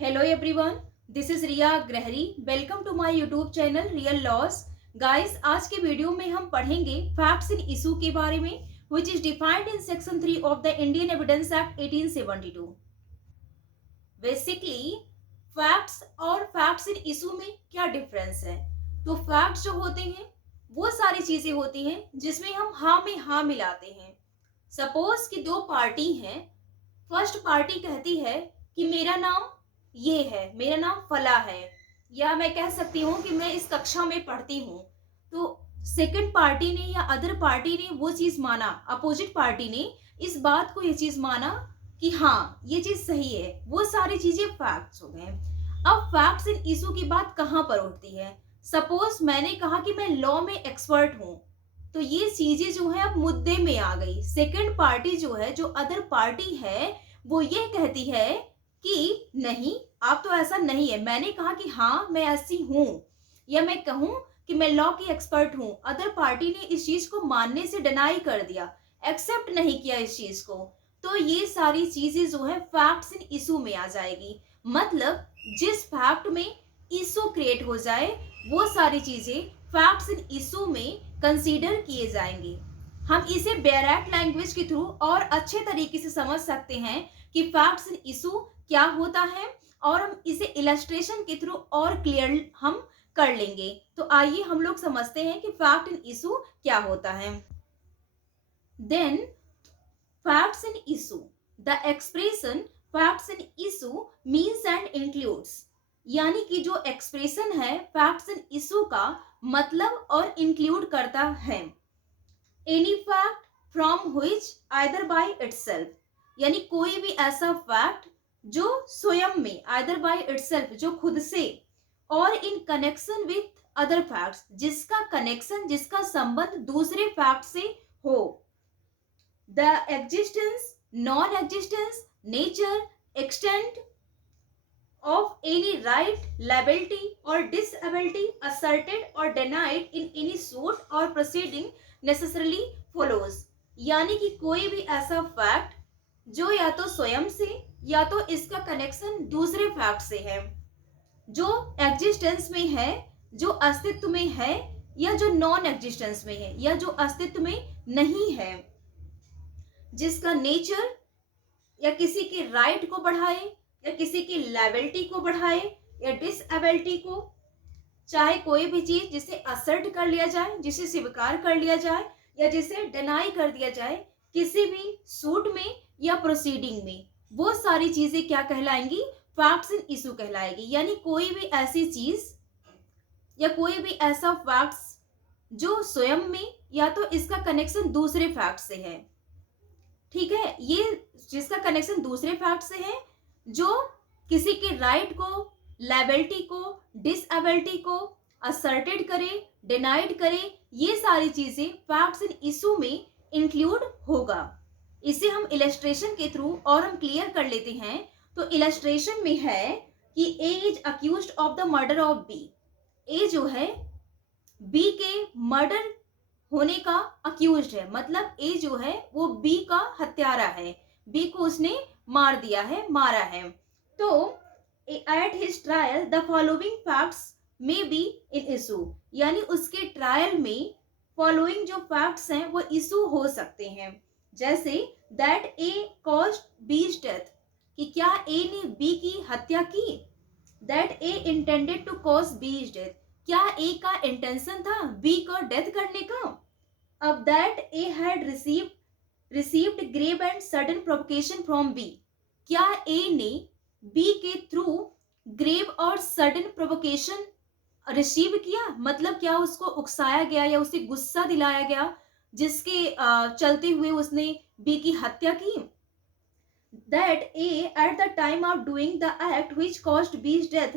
Hello everyone, this is Riya Grahari. Welcome to my YouTube channel real laws. Guys, आज के video में हम पढ़ेंगे फैक्ट्स इन इशू के बारे में which is defined in section 3 of the Indian evidence act 1872. Basically facts और facts in issue में क्या डिफरेंस है. तो फैक्ट्स जो होते हैं वो सारी चीजें होती हैं जिसमें हम हाँ में हाँ मिलाते हैं. सपोज कि दो पार्टी हैं. फर्स्ट पार्टी कहती है कि मेरा नाम ये है, मेरा नाम फला है, या मैं कह सकती हूँ कि मैं इस कक्षा में पढ़ती हूँ. तो सेकंड पार्टी ने या अदर पार्टी ने वो चीज माना, अपोजिट पार्टी ने इस बात को, ये चीज माना कि हाँ ये चीज सही है. वो सारी चीजें फैक्ट्स हो गए. अब फैक्ट्स इन इशू की बात कहाँ पर उठती है. सपोज मैंने कहा कि मैं लॉ में एक्सपर्ट हूँ, तो ये चीजें जो है अब मुद्दे में आ गई. सेकंड पार्टी जो है, जो अदर पार्टी है, वो ये कहती है कि नहीं, आप तो ऐसा नहीं है. मैंने कहा कि हाँ मैं ऐसी हूं, या मैं कहूं कि मैं लॉ की एक्सपर्ट हूं. अदर पार्टी ने इस चीज को मानने से डिनाई कर दिया, एक्सेप्ट नहीं किया इस चीज को. तो ये सारी चीजें जो है फैक्ट्स इन इशू में आ जाएगी. मतलब जिस फैक्ट में इशू क्रिएट हो जाए वो सारी चीजें फैक्ट्स इन इशू में कंसीडर किए जाएंगे. हम इसे बैरैक लैंग्वेज के थ्रू और अच्छे तरीके से समझ सकते हैं कि फैक्ट्स इन इशू क्या होता है, और हम इसे इलस्ट्रेशन के थ्रू और क्लियर हम कर लेंगे. तो आइए हम लोग समझते हैं कि फैक्ट इन इशू क्या होता है. Then facts in issue, the expression facts in issue means and includes, यानी कि जो एक्सप्रेशन है फैक्ट्स इन इशू का मतलब और इंक्लूड करता है any fact from which either by itself, यानी कोई भी ऐसा फैक्ट जो स्वयं में, आइदर बाय इटसेल्फ जो खुद से, और in connection with other facts जिसका कनेक्शन, जिसका संबंध दूसरे फैक्ट से हो. The existence, non existence, nature, extent of any right, liability or disability asserted or denied in any suit or proceeding necessarily follows, यानी कि कोई भी ऐसा फैक्ट जो या तो स्वयं से या तो इसका कनेक्शन दूसरे फैक्ट से है, जो एग्जिस्टेंस में है, जो अस्तित्व में है, या जो नॉन एग्जिस्टेंस में है, या जो अस्तित्व में नहीं है, जिसका नेचर या किसी के राइट को बढ़ाए, या किसी की लायबिलिटी को बढ़ाए, या डिसएबिलिटी को, चाहे कोई भी चीज जिसे असर्ट कर लिया जाए, जिसे स्वीकार कर लिया जाए, या जिसे डिनाई कर दिया जाए किसी भी सूट में या प्रोसीडिंग में, वो सारी चीजें क्या कहलाएंगी, फैक्ट्स इन इशू कहलाएगी. यानी कोई भी ऐसी चीज या कोई भी ऐसा फैक्ट्स जो स्वयं में या तो इसका कनेक्शन दूसरे फैक्ट से है. ठीक है, ये जिसका कनेक्शन दूसरे फैक्ट से है, जो किसी के राइट को, लायबिलिटी को, डिसएबिलिटी को असर्टेड करे, डिनाइड करे, ये सारी चीजें फैक्ट्स इन इशू में इंक्लूड होगा. इसे हम इलस्ट्रेशन के थ्रू और हम क्लियर कर लेते हैं. तो इलस्ट्रेशन में है कि A is accused of the murder of B. A जो है बी के मर्डर होने का अक्यूज्ड है, मतलब ए जो है वो बी का हत्यारा है, बी को उसने मार दिया है, मारा है. तो at his trial the following facts may be in issue, यानी उसके ट्रायल में फॉलोइंग जो फैक्ट्स हैं वो इशू हो सकते हैं. जैसे that A caused B's death, कि क्या ए ने बी की हत्या की. That A intended to cause B's death, क्या ए का इंटेंशन था बी को डेथ करने का. अब that A had received grave and sudden provocation from B, क्या ए ने बी के थ्रू ग्रेव और सडन प्रोवोकेशन रिसीव किया, मतलब क्या उसको उकसाया गया या उसे गुस्सा दिलाया गया जिसके चलते हुए उसने बी की हत्या की. That A at the time of doing the act which caused B's death,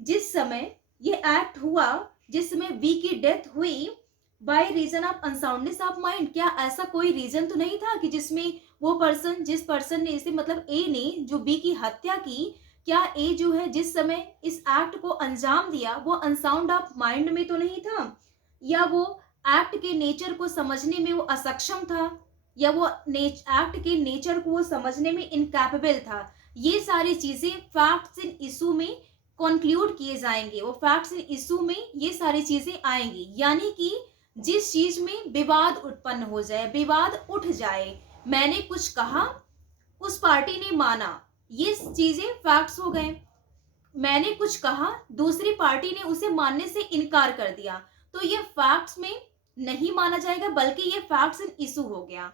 जिस समय ये एक्ट हुआ, जिस समय बी की डेथ हुई, by reason of unsoundness of mind, क्या ऐसा कोई रीजन तो नहीं था कि जिसमें वो पर्सन, जिस पर्सन ने इसे, मतलब ए ने जो बी की हत्या की, क्या ए जो है जिस समय इस एक्ट को अंजाम दिया वो अनसाउंड ऑफ माइंड में तो नहीं था, या वो एक्ट के नेचर को समझने में वो असक्षम था, या वो एक्ट के नेचर को वो समझने में इनकैपेबल था, ये सारी चीजें फैक्ट्स इन इशू में कंक्लूड किए जाएंगे, वो फैक्ट्स इन इशू में ये सारी चीजें आएंगी। यानी कि जिस चीज में विवाद उत्पन्न हो जाए, विवाद उठ जाए, मैंने कुछ कहा, उस पार्टी ने माना, ये चीजें फैक्ट्स हो गए। मैंने कुछ कहा, दूसरी पार्टी ने उसे मानने से इनकार कर दिया, तो ये फैक्ट्स में नहीं माना जाएगा, बल्कि ये फैक्ट्स इन इशू हो गया।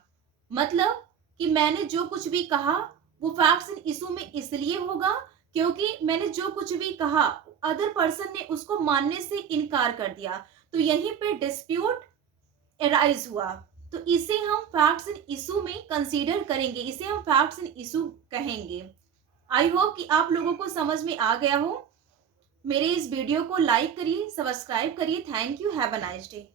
मतलब कि मैंने जो कुछ भी कहा वो फैक्ट्स इन इशू में इसलिए होगा क्योंकि मैंने जो कुछ भी कहा अदर पर्सन ने उसको मानने से इनकार कर दिया, तो यहीं पे डिस्प्यूट एराइज हुआ। तो इसे हम फैक्ट्स इन इशू में कंसीडर करेंगे, इसे हम फैक्ट्स इन इशू कहेंगे। आई होप कि आप लोगों को समझ में आ गया हो। मेरे इस वीडियो को लाइक करिए, सब्सक्राइब करिए। Thank you, have a nice day.